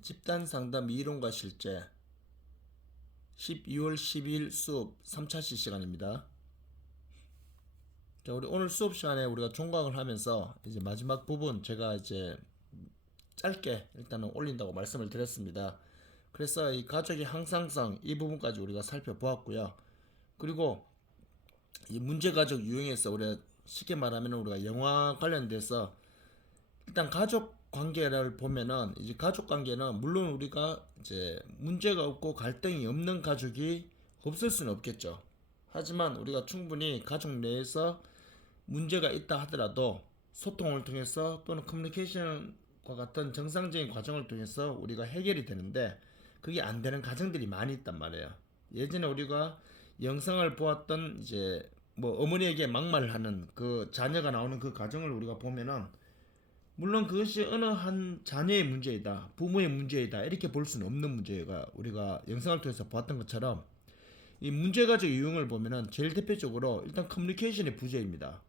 집단 상담 이론과 실제 12월 10일 수업 3차시 시간입니다. 자, 우리 오늘 수업 시간에 우리가 종강을 하면서 이제 마지막 부분 제가 이제 짧게 일단은 올린다고 말씀을 드렸습니다. 그래서 이 가족의 항상성 이 부분까지 우리가 살펴보았고요. 그리고 이 문제가족 유형에서 우리가 쉽게 말하면 우리가 영화 관련돼서 일단 가족 관계를 보면은 이제 가족 관계는 물론 우리가 이제 문제가 없고 갈등이 없는 가족이 없을 수는 없겠죠. 하지만 우리가 충분히 가족 내에서 문제가 있다 하더라도 소통을 통해서 또는 커뮤니케이션과 같은 정상적인 과정을 통해서 우리가 해결이 되는데 그게 안 되는 가정들이 많이 있단 말이에요. 예전에 우리가 영상을 보았던 이제 뭐 어머니에게 막말을 하는 그 자녀가 나오는 그 가정을 우리가 보면은 물론 그것이 어느 한 자녀의 문제이다, 부모의 문제이다 이렇게 볼 수는 없는 문제가 우리가 영상을 통해서 보았던 것처럼 이 문제가족 유형을 보면은 제일 대표적으로 일단 커뮤니케이션의 부재입니다.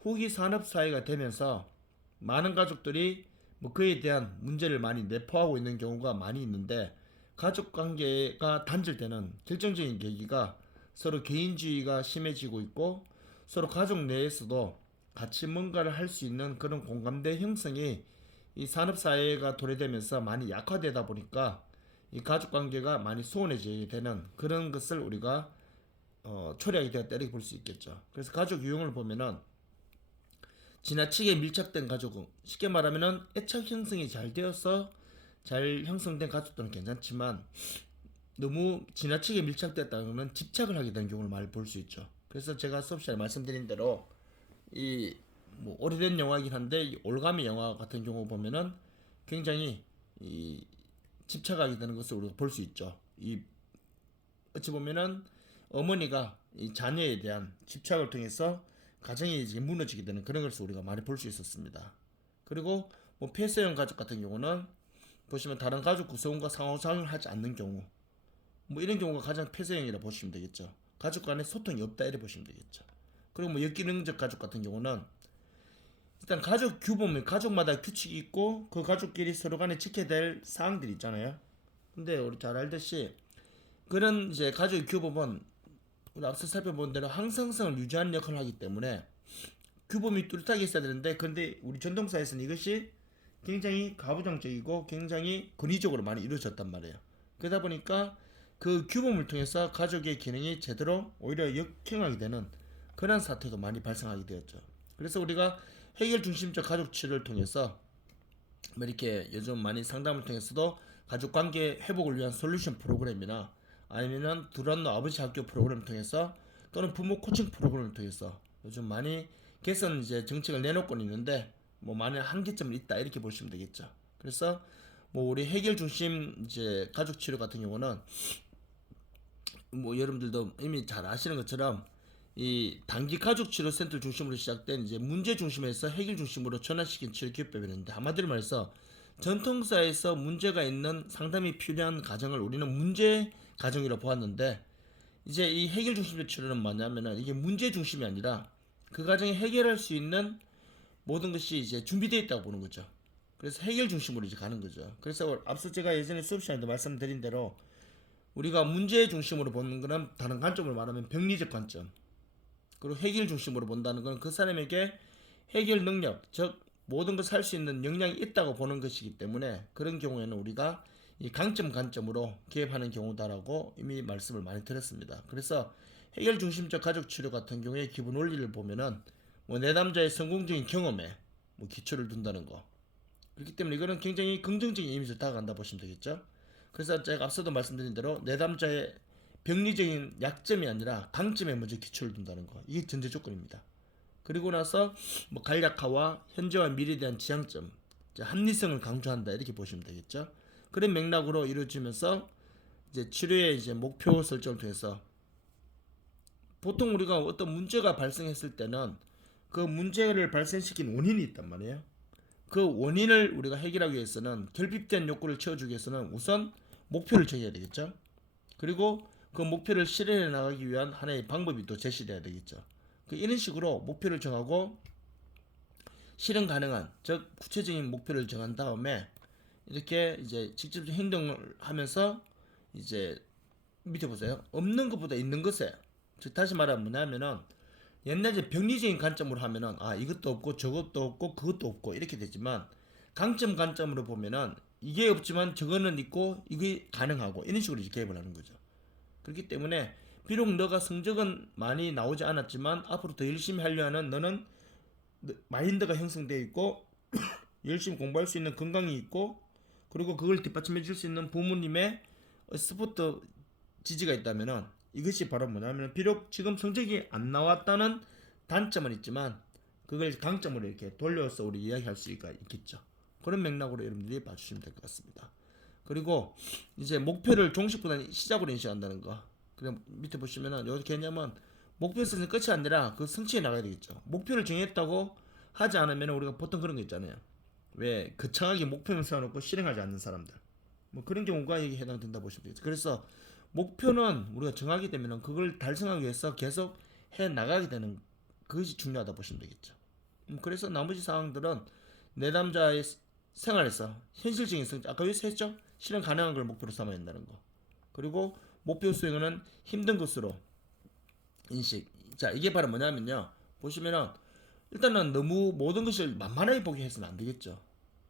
후기 산업 사회가 되면서 많은 가족들이 뭐 그에 대한 문제를 많이 내포하고 있는 경우가 많이 있는데 가족 관계가 단절되는 결정적인 계기가 서로 개인주의가 심해지고 있고 서로 가족 내에서도 같이 뭔가를 할 수 있는 그런 공감대 형성이 이 산업사회가 도래되면서 많이 약화되다 보니까 이 가족관계가 많이 소원해지게 되는 그런 것을 우리가 초래하게 되었다 이렇게 볼 수 있겠죠. 그래서 가족 유형을 보면은 지나치게 밀착된 가족은 쉽게 말하면은 애착 형성이 잘 되어서 잘 형성된 가족들은 괜찮지만 너무 지나치게 밀착됐다는 집착을 하게 되는 경우를 많이 볼 수 있죠. 그래서 제가 수업 시간에 말씀드린 대로 이 뭐 오래된 영화이긴 한데 이 올가미 영화 같은 경우 보면은 굉장히 이 집착하게 되는 것을 우리가 볼 수 있죠. 이 어찌 보면은 어머니가 이 자녀에 대한 집착을 통해서 가정이 이제 무너지게 되는 그런 것을 우리가 많이 볼 수 있었습니다. 그리고 뭐 폐쇄형 가족 같은 경우는 보시면 다른 가족 구성원과 상호작용을 하지 않는 경우 뭐 이런 경우가 가장 폐쇄형이라 보시면 되겠죠. 가족 간에 소통이 없다 이래 보시면 되겠죠. 그리고 뭐 역기능적 가족 같은 경우는 일단 가족 규범이 가족마다 규칙이 있고 그 가족끼리 서로 간에 지켜야 될 사항들이 있잖아요. 근데 우리 잘 알듯이 그런 이제 가족 규범은 우리 앞서 살펴본 대로 항상성을 유지하는 역할을 하기 때문에 규범이 뚜렷하게 있어야 되는데 근데 우리 전통사에서는 이것이 굉장히 가부장적이고 굉장히 권위적으로 많이 이루어졌단 말이에요. 그러다 보니까 그 규범을 통해서 가족의 기능이 제대로 오히려 역행하게 되는 그런 사태도 많이 발생하게 되었죠. 그래서 우리가 해결 중심적 가족 치료를 통해서 뭐 이렇게 요즘 많이 상담을 통해서도 가족 관계 회복을 위한 솔루션 프로그램이나 아니면은 두란노 아버지 학교 프로그램을 통해서 또는 부모 코칭 프로그램을 통해서 요즘 많이 개선 이제 정책을 내놓고 있는데 뭐 많이 한계점은 있다 이렇게 보시면 되겠죠. 그래서 뭐 우리 해결 중심 이제 가족 치료 같은 경우는 뭐 여러분들도 이미 잘 아시는 것처럼 이 단기 가족 치료 센터 중심으로 시작된 이제 문제 중심에서 해결 중심으로 전환시킨 치료 기법이었는데 한마디로 말해서 전통사에서 문제가 있는 상담이 필요한 가정을 우리는 문제 가정이라 보았는데 이제 이 해결 중심적 치료는 뭐냐면은 이게 문제 중심이 아니라 그 가정이 해결할 수 있는 모든 것이 이제 준비되어 있다고 보는 거죠. 그래서 해결 중심으로 이제 가는 거죠. 그래서 앞서 제가 예전에 수업 시간에도 말씀드린 대로 우리가 문제 중심으로 보는 거는 다른 관점을 말하면 병리적 관점, 그리고 해결 중심으로 본다는 건 그 사람에게 해결 능력, 즉 모든 것을 할 수 있는 역량이 있다고 보는 것이기 때문에 그런 경우에는 우리가 이 강점 관점으로 개입하는 경우다라고 이미 말씀을 많이 드렸습니다. 그래서 해결 중심적 가족 치료 같은 경우에 기본 원리를 보면은 뭐 내담자의 성공적인 경험에 뭐 기초를 둔다는 거. 그렇기 때문에 이거는 굉장히 긍정적인 의미에서 다가간다 보시면 되겠죠. 그래서 제가 앞서도 말씀드린 대로 내담자의 병리적인 약점이 아니라 강점에 먼저 기초를 둔다는 거. 이게 전제 조건입니다. 그리고 나서 뭐 간략화와 현재와 미래에 대한 지향점, 합리성을 강조한다 이렇게 보시면 되겠죠. 그런 맥락으로 이루어지면서 이제 치료의 이제 목표 설정을 통해서 보통 우리가 어떤 문제가 발생했을 때는 그 문제를 발생시킨 원인이 있단 말이에요. 그 원인을 우리가 해결하기 위해서는 결핍된 욕구를 채워주기 위해서는 우선 목표를 정해야 되겠죠. 그리고 그 목표를 실현해 나가기 위한 하나의 방법이 또 제시돼야 되겠죠. 이런 식으로 목표를 정하고 실현 가능한 즉 구체적인 목표를 정한 다음에 이렇게 이제 직접적 행동을 하면서 이제 밑에 보세요. 없는 것보다 있는 것에, 즉 다시 말하면 뭐냐면은 옛날 이제 병리적인 관점으로 하면은 아 이것도 없고 저것도 없고 그것도 없고 이렇게 되지만 강점 관점으로 보면은 이게 없지만 저거는 있고 이게 가능하고 이런 식으로 이제 개입을 하는 거죠. 그렇기 때문에 비록 너가 성적은 많이 나오지 않았지만 앞으로 더 열심히 하려 하는 너는 마인드가 형성되어 있고 열심히 공부할 수 있는 건강이 있고 그리고 그걸 뒷받침해 줄 수 있는 부모님의 스포트 지지가 있다면은 이것이 바로 뭐냐면 비록 지금 성적이 안 나왔다는 단점은 있지만 그걸 강점으로 이렇게 돌려서 우리 이야기할 수가 있겠죠. 그런 맥락으로 여러분들이 봐주시면 될 것 같습니다. 그리고 이제 목표를 종식보다는 시작으로 인식한다는 거. 그럼 밑에 보시면은 이렇게 했냐면 목표 에서는 끝이 아니라 그 성취해 나가야 되겠죠. 목표를 정했다고 하지 않으면 우리가 보통 그런 거 있잖아요. 왜 거창하게 목표를 세워놓고 실행하지 않는 사람들. 뭐 그런 경우가 여기 해당된다 보시면 되겠죠. 그래서 목표는 우리가 정하게 되면 그걸 달성하기 위해서 계속 해 나가게 되는 그것이 중요하다 보시면 되겠죠. 그래서 나머지 사항들은 내담자의 생활에서 현실적인 성취, 아까 여기서 했죠? 실현 가능한 걸 목표로 삼아야 한다는 거. 그리고 목표 수행은 힘든 것으로 인식. 자, 이게 바로 뭐냐면요. 보시면은 일단은 너무 모든 것을 만만하게 보게 해서는 안 되겠죠.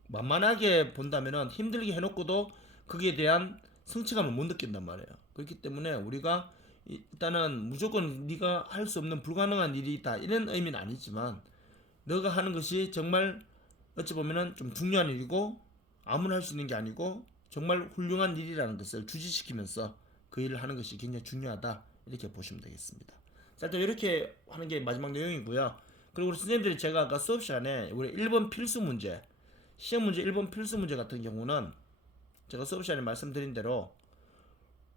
만만하게 본다면은 힘들게 해놓고도 거기에 대한 성취감을 못 느낀단 말이에요. 그렇기 때문에 우리가 일단은 무조건 네가 할 수 없는 불가능한 일이다 이런 의미는 아니지만 너가 하는 것이 정말 어찌 보면은 좀 중요한 일이고 아무나 할 수 있는 게 아니고 정말 훌륭한 일이라는 것을 주지시키면서 그 일을 하는 것이 굉장히 중요하다 이렇게 보시면 되겠습니다. 자, 일단 이렇게 하는 게 마지막 내용이고요. 그리고 우리 선생님들이 제가 아까 수업 시간에 우리 1번 필수 문제 시험 문제 1번 필수 문제 같은 경우는 제가 수업 시간에 말씀드린 대로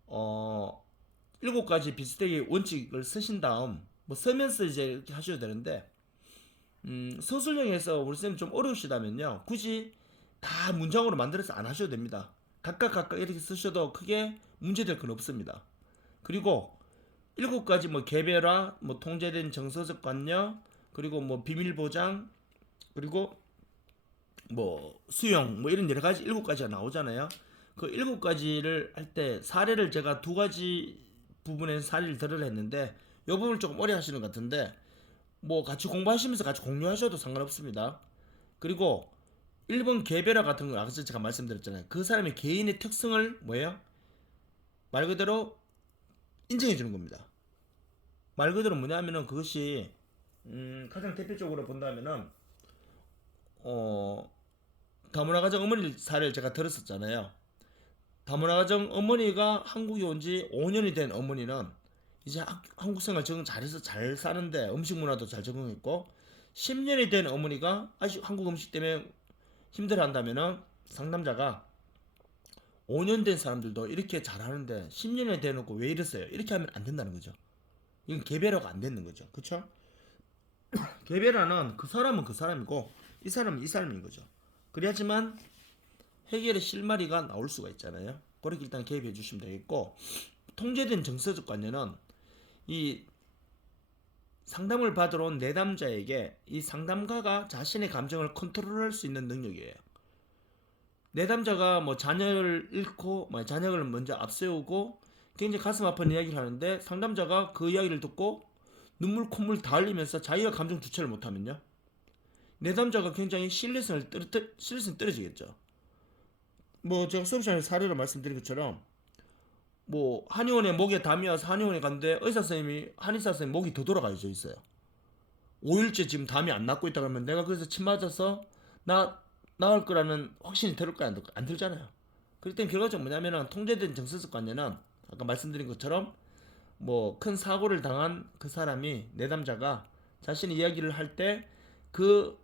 7가지 비슷하게 원칙을 쓰신 다음 뭐 쓰면서 이제 이렇게 하셔도 되는데 서술형에서 우리 쌤 좀 어려우시다면요 굳이 다 문장으로 만들어서 안 하셔도 됩니다. 각각 이렇게 쓰셔도 크게 문제될 건 없습니다. 그리고 7가지 뭐 개별화, 뭐 통제된 정서적 관여, 그리고 뭐 비밀 보장, 그리고 뭐 수용, 뭐 이런 여러 가지 7가지가 나오잖아요. 그 7가지를 할 때 사례를 제가 2가지 부분에 사례를 들으려 했는데 이 부분을 조금 어려 하시는 것 같은데 뭐 같이 공부하시면서 같이 공유하셔도 상관없습니다. 그리고 1번 개별화 같은 거 아까 제가 말씀드렸잖아요. 그 사람의 개인의 특성을 뭐예요? 말 그대로 인정해 주는 겁니다. 말 그대로 뭐냐면은 그것이 가장 대표적으로 본다면은 다문화 가정 어머니 사례를 제가 들었었잖아요. 다문화 가정 어머니가 한국에 온 지 5년이 된 어머니는 이제 한국 생활 적응 잘해서 잘 사는데 음식 문화도 잘 적응했고 10년이 된 어머니가 아직 한국 음식 때문에 힘들어한다면은 상담자가 5년 된 사람들도 이렇게 잘하는데 10년이 돼놓고 왜 이러세요? 이렇게 하면 안 된다는 거죠. 이건 개별화가 안 되는 거죠. 그쵸? 개별화는 그 사람은 그 사람이고 이 사람은 이 사람인 거죠. 그래야지만 해결의 실마리가 나올 수가 있잖아요. 그렇게 일단 개입해 주시면 되겠고 통제된 정서적 관념은 이 상담을 받으러 온 내담자에게 이 상담가가 자신의 감정을 컨트롤할 수 있는 능력이에요. 내담자가 뭐 자녀를 잃고 자녀를 먼저 앞세우고 굉장히 가슴 아픈 이야기를 하는데 상담자가 그 이야기를 듣고 눈물 콧물 다 흘리면서 자기가 감정 주체를 못하면요 내담자가 굉장히 신뢰성이 떨어지겠죠. 뭐 제가 수업 시간에 사례로 말씀드린 것처럼 뭐 한의원에 목에 담이 와서 한의원에 갔는데 의사 선생님이 한의사 선생님 목이 더 돌아가져 있어요. 5일째 지금 담이 안 낫고 있다 그러면 내가 그래서 침 맞아서 나 나을 거라는 확신이 들을까요? 안 들잖아요. 그럴 땐 결과적으로 뭐냐면은 통제된 정서적 관념은 아까 말씀드린 것처럼 뭐 큰 사고를 당한 그 사람이 내담자가 자신의 이야기를 할 때 그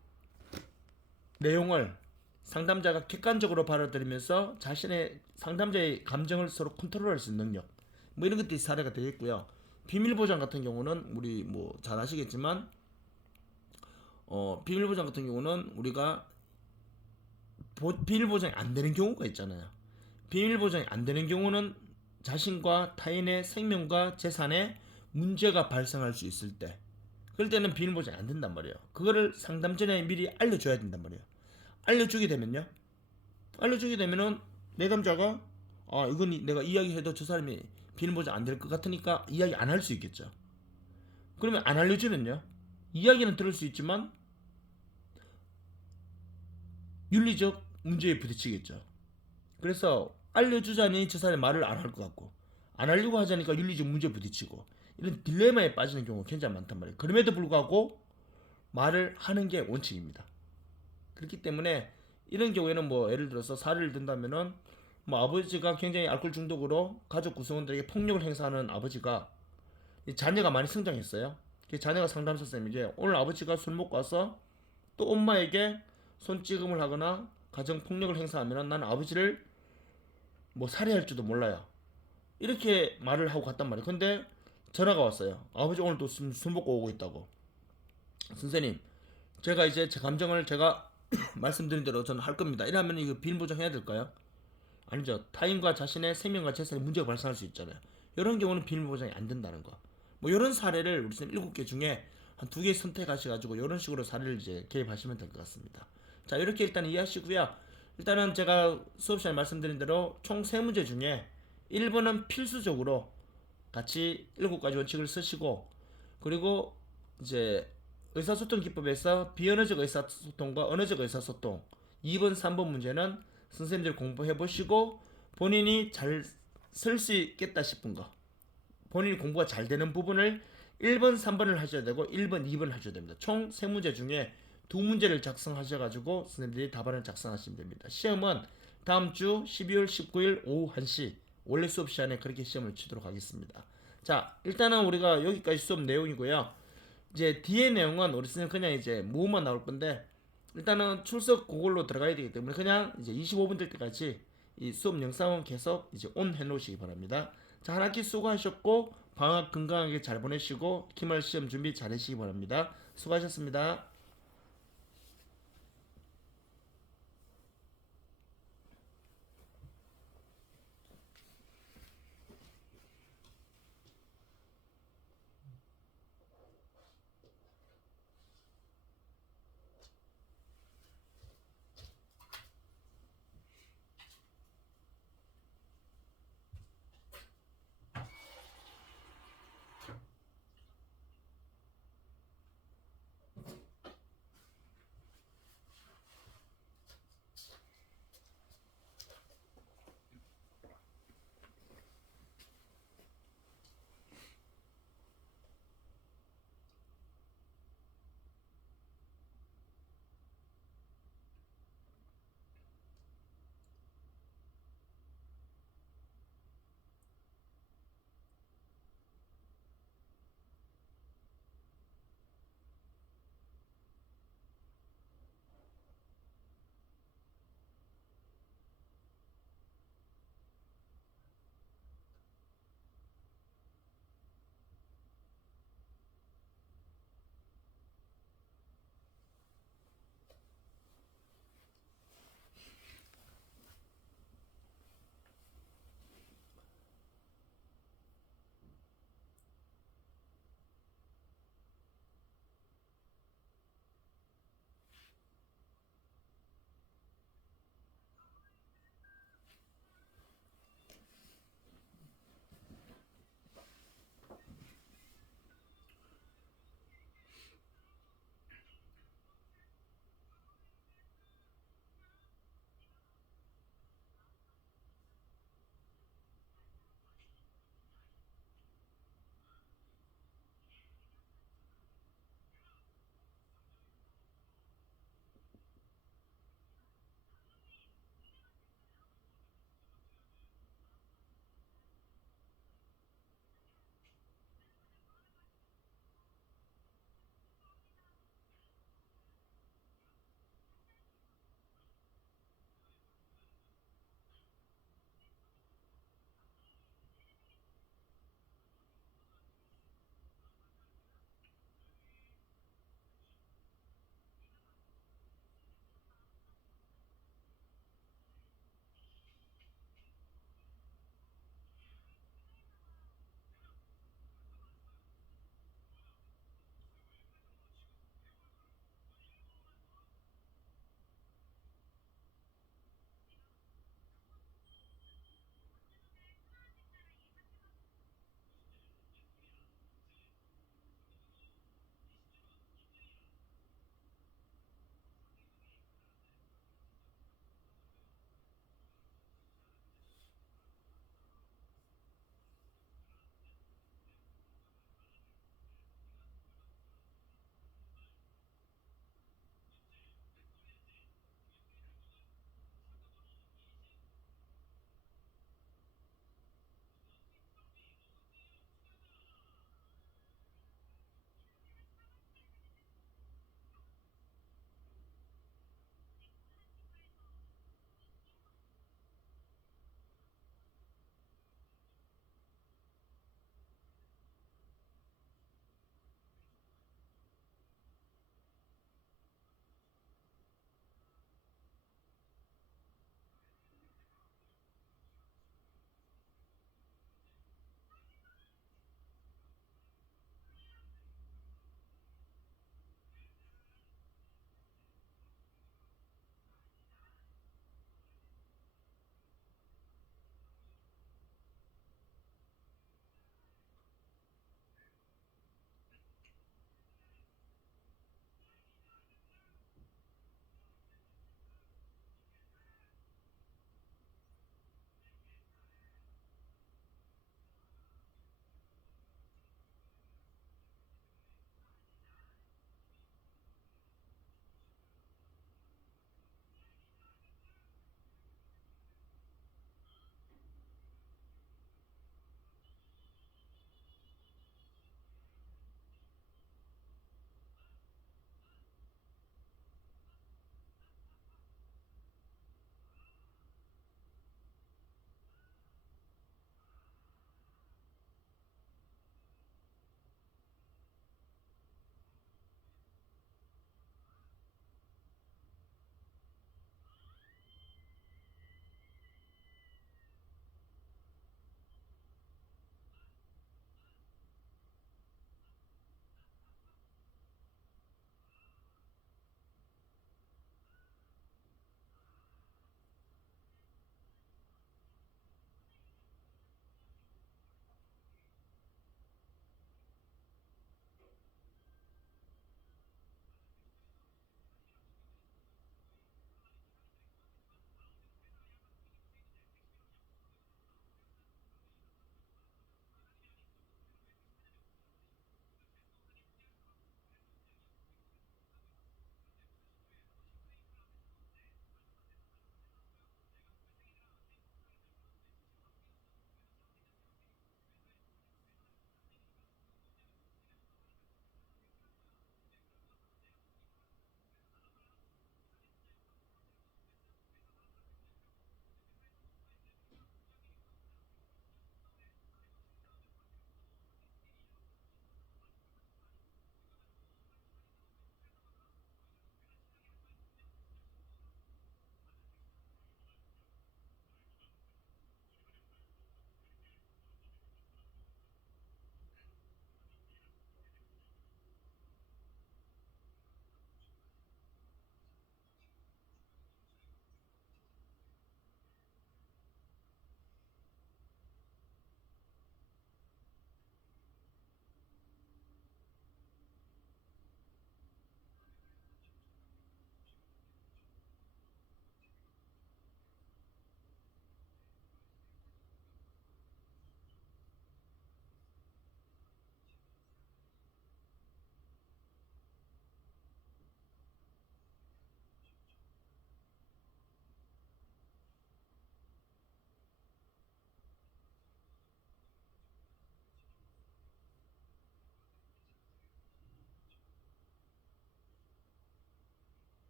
내용을 상담자가 객관적으로 받아들이면서 자신의 상담자의 감정을 서로 컨트롤할 수 있는 능력 뭐 이런 것들이 사례가 되겠고요. 비밀 보장 같은 경우는 우리 뭐 잘 아시겠지만 비밀 보장 같은 경우는 우리가 비밀 보장이 안 되는 경우가 있잖아요. 비밀 보장이 안 되는 경우는 자신과 타인의 생명과 재산에 문제가 발생할 수 있을 때 그럴 때는 비밀 보장이 안 된단 말이에요. 그거를 상담 전에 미리 알려줘야 된단 말이에요. 알려주게 되면요 알려주게 되면은 내담자가 이건 내가 이야기해도 저 사람이 비밀 보장 안 될 것 같으니까 이야기 안 할 수 있겠죠. 그러면 안 알려주면요, 이야기는 들을 수 있지만 윤리적 문제에 부딪히겠죠. 그래서 알려주자니 저 사람이 말을 안 할 것 같고, 안 하려고 하자니까 윤리적 문제에 부딪히고, 이런 딜레마에 빠지는 경우가 굉장히 많단 말이에요. 그럼에도 불구하고 말을 하는 게 원칙입니다. 그렇기 때문에 이런 경우에는 뭐 예를 들어서 사례를 든다면은 뭐 아버지가 굉장히 알코올 중독으로 가족 구성원들에게 폭력을 행사하는 아버지가, 자녀가 많이 성장했어요. 자녀가 상담소 쌤에게 오늘 아버지가 술 먹고 와서 또 엄마에게 손찌검을 하거나 가정 폭력을 행사하면 나는 아버지를 뭐 살해할지도 몰라요. 이렇게 말을 하고 갔단 말이에요. 근데 전화가 왔어요. 아버지 오늘 또 술 먹고 오고 있다고. 선생님, 제가 이제 제 감정을 제가 말씀드린 대로 저는 할 겁니다. 이러면 이거 비밀 보장해야 될까요? 아니죠. 타인과 자신의 생명과 재산에 문제가 발생할 수 있잖아요. 이런 경우는 비밀 보장이 안 된다는 거. 뭐 이런 사례를 우리 선생님 7개 중에 한 2개 선택하셔가지고 이런 식으로 사례를 이제 개입하시면 될 것 같습니다. 자, 이렇게 일단 이해하시고요. 일단은 제가 수업 시간에 말씀드린 대로 총 3문제 중에 1번은 필수적으로 같이 7가지 원칙을 쓰시고, 그리고 이제 의사소통 기법에서 비언어적 의사소통과 언어적 의사소통 2번, 3번 문제는 선생님들 공부해 보시고 본인이 잘 쓸 수 있겠다 싶은 거, 본인이 공부가 잘 되는 부분을 1번, 3번을 하셔야 되고 1번, 2번 하셔야 됩니다. 총 3문제 중에 2문제를 작성하셔가지고 선생님들이 답안을 작성하시면 됩니다. 시험은 다음 주 12월 19일 오후 1시 원래 수업 시간에 그렇게 시험을 치도록 하겠습니다. 자, 일단은 우리가 여기까지 수업 내용이고요. 이제 뒤에 내용은 우리 선생님 그냥 이제 모음만 나올 건데, 일단은 출석 그걸로 들어가야 되기 때문에 그냥 이제 25분 될 때까지 이 수업 영상은 계속 이제 온 해놓으시기 바랍니다. 자, 한 학기 수고하셨고 방학 건강하게 잘 보내시고 기말 시험 준비 잘 하시기 바랍니다. 수고하셨습니다.